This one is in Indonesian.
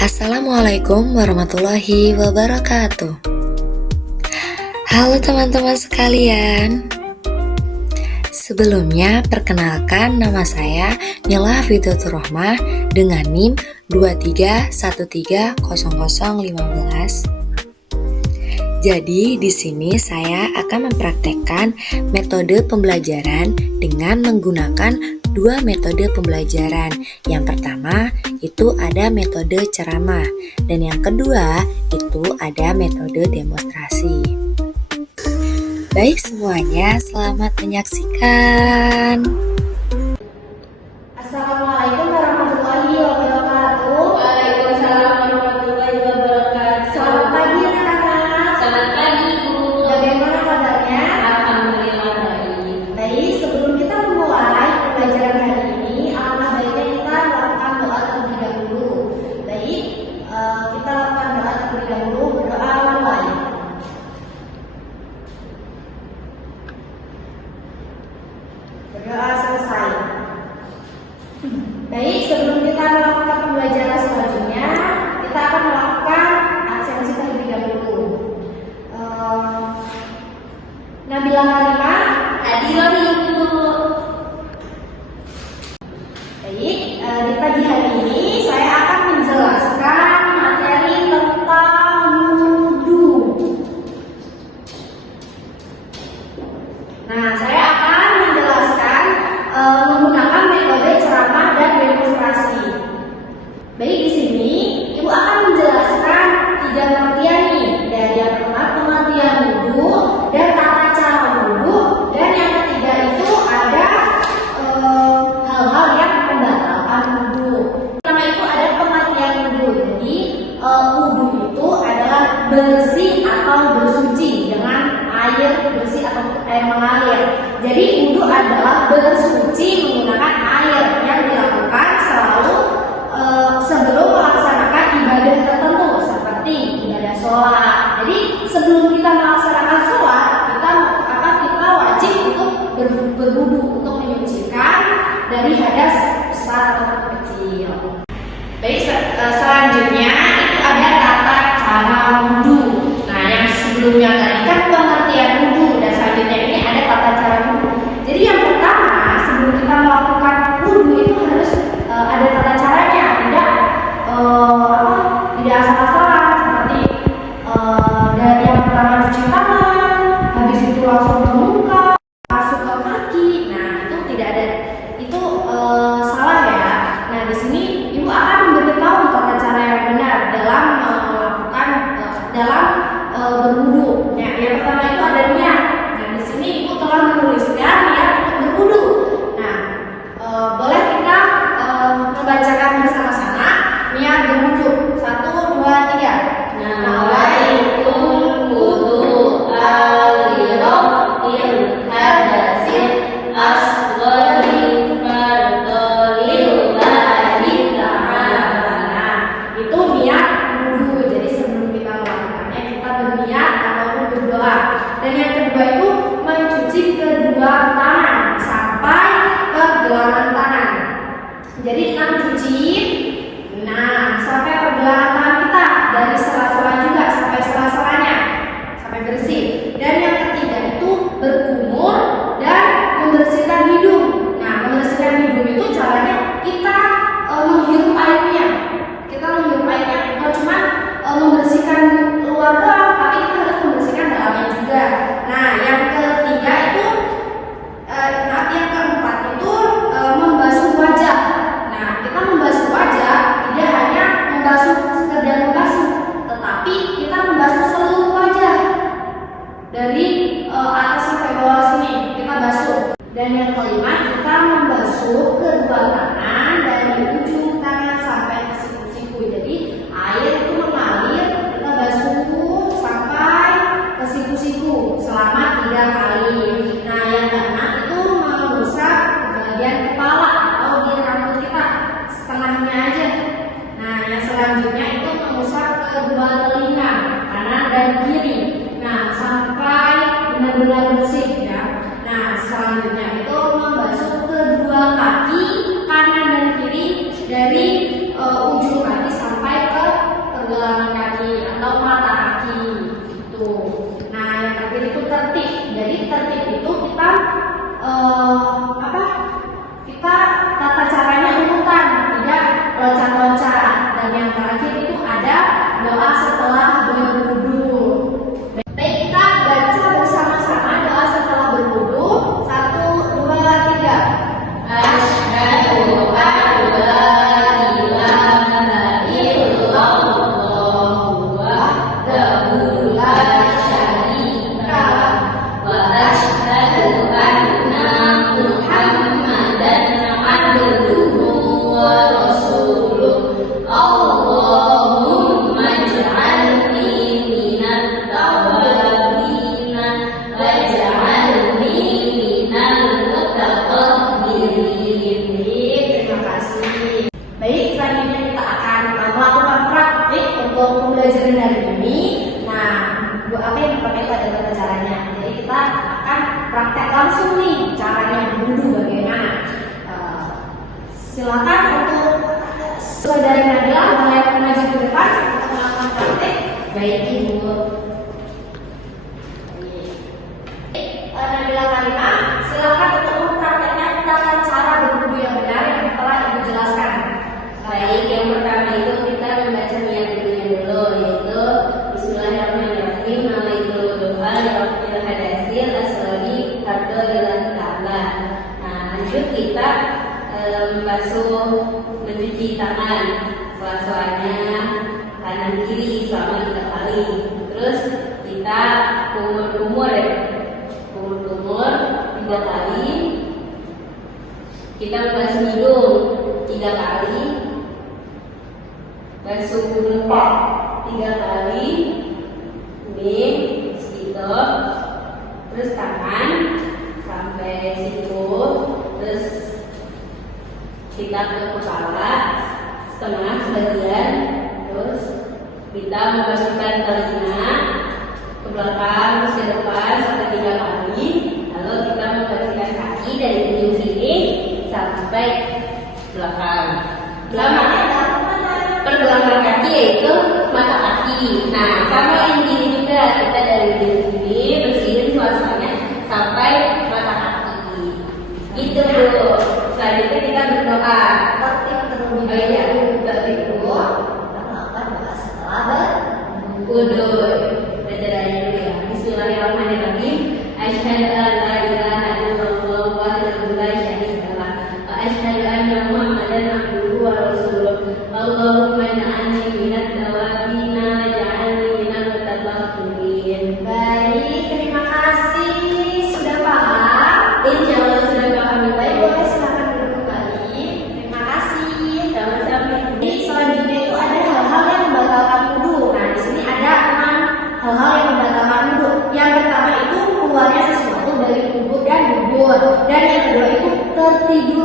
Assalamualaikum warahmatullahi wabarakatuh. Halo teman-teman sekalian. Sebelumnya perkenalkan, nama saya Nila Fidatur Rohmah dengan NIM 23130015. Jadi di sini saya akan mempraktekkan metode pembelajaran dengan menggunakan dua metode pembelajaran. Yang pertama itu ada metode ceramah dan yang kedua itu ada metode demonstrasi. Baik semuanya, selamat menyaksikan. Assalamualaikum warahmatullahi wabarakatuh. Waalaikumsalam warahmatullahi wabarakatuh. Selamat pagi anak-anak. Selamat pagi, Bu. Bagaimana kabarnya? Alhamdulillah baik. Baik, sebelum kita memulai pembelajaran hari ini, alangkah baiknya kita melakukan doa terlebih dahulu. Baik, kita lakukan doa terlebih dahulu, berdoa mulai. Berdoa selesai. Baik, sebelum kita melakukan pembelajaran selanjutnya, kita akan melakukan absensi terlebih dahulu. Nabila Karimah, Adilah Ibu. baik, di pagi hari ini saya akan menjelaskan materi tentang wudhu. Nah, saya akan menjelaskan menggunakan metode ceramah dan demonstrasi. Baik, di sini Ibu akan menjelaskan tiga pengertian nih. Dari yang pertama pengertian wudhu dan tata cara wudhu, dan yang ketiga itu ada hal-hal yang membatalkan wudhu. Pertama itu ada pengertian wudhu. Jadi wudhu itu adalah bersih atau bersuci dengan air bersih atau air mengalir. Jadi wudhu adalah bersuci menggunakan air yang dilakukan selalu sebelum melaksanakan ibadah tertentu seperti ibadah sholat. Jadi sebelum kita melaksanakan sholat, kita wajib untuk berwudhu untuk menyucikan dari hadas besar atau kecil. Baik, selanjutnya itu ada tata cara wudhu. Nah, yang sebelumnya tadi kan pengertian wudhu, dan selanjutnya ini ada tata cara wudhu. Jadi yang pertama, sebelum kita melakukan wudhu itu harus ada tata caranya, tidak asal-asalan seperti dari yang pertama cuci tangan, habis itu langsung ke muka, masuk ke kaki. Nah, itu tidak ada, itu salah ya. Nah, di sini Ibu akan memberitahu tata cara yang benar dalam melakukan dalam berwudu. Nah, yang pertama itu ada niat. Nah, di sini Ibu telah menuliskan niat untuk berwudu. Nah, boleh kita membacakan bersama-sama niat berwudu. 1, 2, 3. Nawaitul wudu al-lirofil hadasin aswari fardolillahi ta'ala. Itu niat wudhu. Jadi sebelum kita melakukannya, kita berniat ataupun berdoa. Dan yang kedua itu mencuci kedua tangan sampai ke gelaman tangan. Jadi kita mencuci, sampai ke gelaman tangan kita, dari sela-sela juga sampai sela-selanya, sampai bersih. Dan yang ketiga itu berkumur dan membersihkan hidung. Nah, membersihkan hidung itu caranya kita menghirup airnya. Kita menghirup airnya, bukan cuma membersihkan luar doang, tapi kita harus membersihkan dalamnya juga. Nah, yang ketiga itu yang keempat itu membasuh wajah. Nah, kita membasuh wajah tidak hanya sekedar membasuh, tetapi kita membasuh seluruh wajah dari atas sampai bawah sini kita basuh. Dan yang kelima kita membasuh kedua tangan dari ujung tangan sampai ke siku-siku. Jadi air itu mengalir, kita basuh sampai ke siku-siku selama 3 kali. Nah, yang keenam itu mengusap bagian kepala atau di rambut kita setengahnya aja. Nah, yang selanjutnya itu mengusap kedua telinga kanan dan kiri. Nah, sampai benar-benar bersih ya. Nah, selanjutnya itu membasuh kedua kaki kanan dan kiri dari ujung kaki sampai ke apa? Kita tata caranya urutan, tidak loncat-loncat. Dan yang terakhir itu ada doa setelah berwudu. Baik, kita baca bersama-sama doa setelah berwudu. 1, 2, 3. Asyhadu an la ilaha illallah wahdahu la syarika lah wa asyhadu anna Muhammadan abduhu wa rasuluh. Allahumma ij'alni minat tawabina waj'alni minal mutatahhirin. Terima kasih. Baik, selanjutnya kita akan melakukan praktik untuk pembelajaran hari ini. Nah, apa yang dipakai pada tata caranya. Jadi kita akan praktek langsung nih caranya berwudu bagaimana. Silakan untuk saudari Nabila boleh maju ke depan untuk melakukan praktek. Baik, Ibu. Nabila Karimah, silakan untuk mempraktekkan tata cara berwudu yang benar yang telah Ibu jelaskan. Baik, yang pertama itu kita membaca niat wudunya dulu, yaitu Bismillahirrahmanirrahim. Nawaitul wudu'a liraf'il hadasil asghari lillahi ta'ala. Nah, lanjut kita membasuh, mencuci tangan sela-selanya kanan kiri selama 3 kali. Terus kita kumur-kumur 3 kali. Kita membasuh hidung 3 kali, basuh muka 3 kali, ini segitu. Terus tangan sampai situ. Terus kita ke kepala setengah sebagian. Terus kita membasuhkan telinga ke belakang, terus ke depan sampai 3 kali. Lalu kita membersihkan kaki dari ujung sini sampai belakang. Pergelangan kaki yaitu mata kaki. Nah, sama yang gini juga, kita dari ujung sini bersihin suasananya sampai mata kaki. Gitu Bu. Selanjutnya kita berdoa. Terlebih Oh iya, dahulu dulu. kita melakukan doa setelah Wudu. Baca doanya dulu ya. Bismillahirrahmanirrahim. Asyhadu an la ilaha illallah wahdahu la syarika lah wa asyhadu anna Muhammadan abduhu wa rasuluh. Allahumma ij'alni minat tawabina waj'alni minal mutatahhirin. Baik, terima kasih. Sudah paham? Insyaallah sudah paham. Baik, boleh silakan duduk kembali. Terima kasih. Sama-sama. Jadi selanjutnya itu ada hal-hal yang membatalkan wudu. Nah, di sini ada 6 hal-hal yang membatalkan wudu. Yang pertama itu keluarnya sesuatu dari kubur dan dubur. Dan yang kedua itu tertidur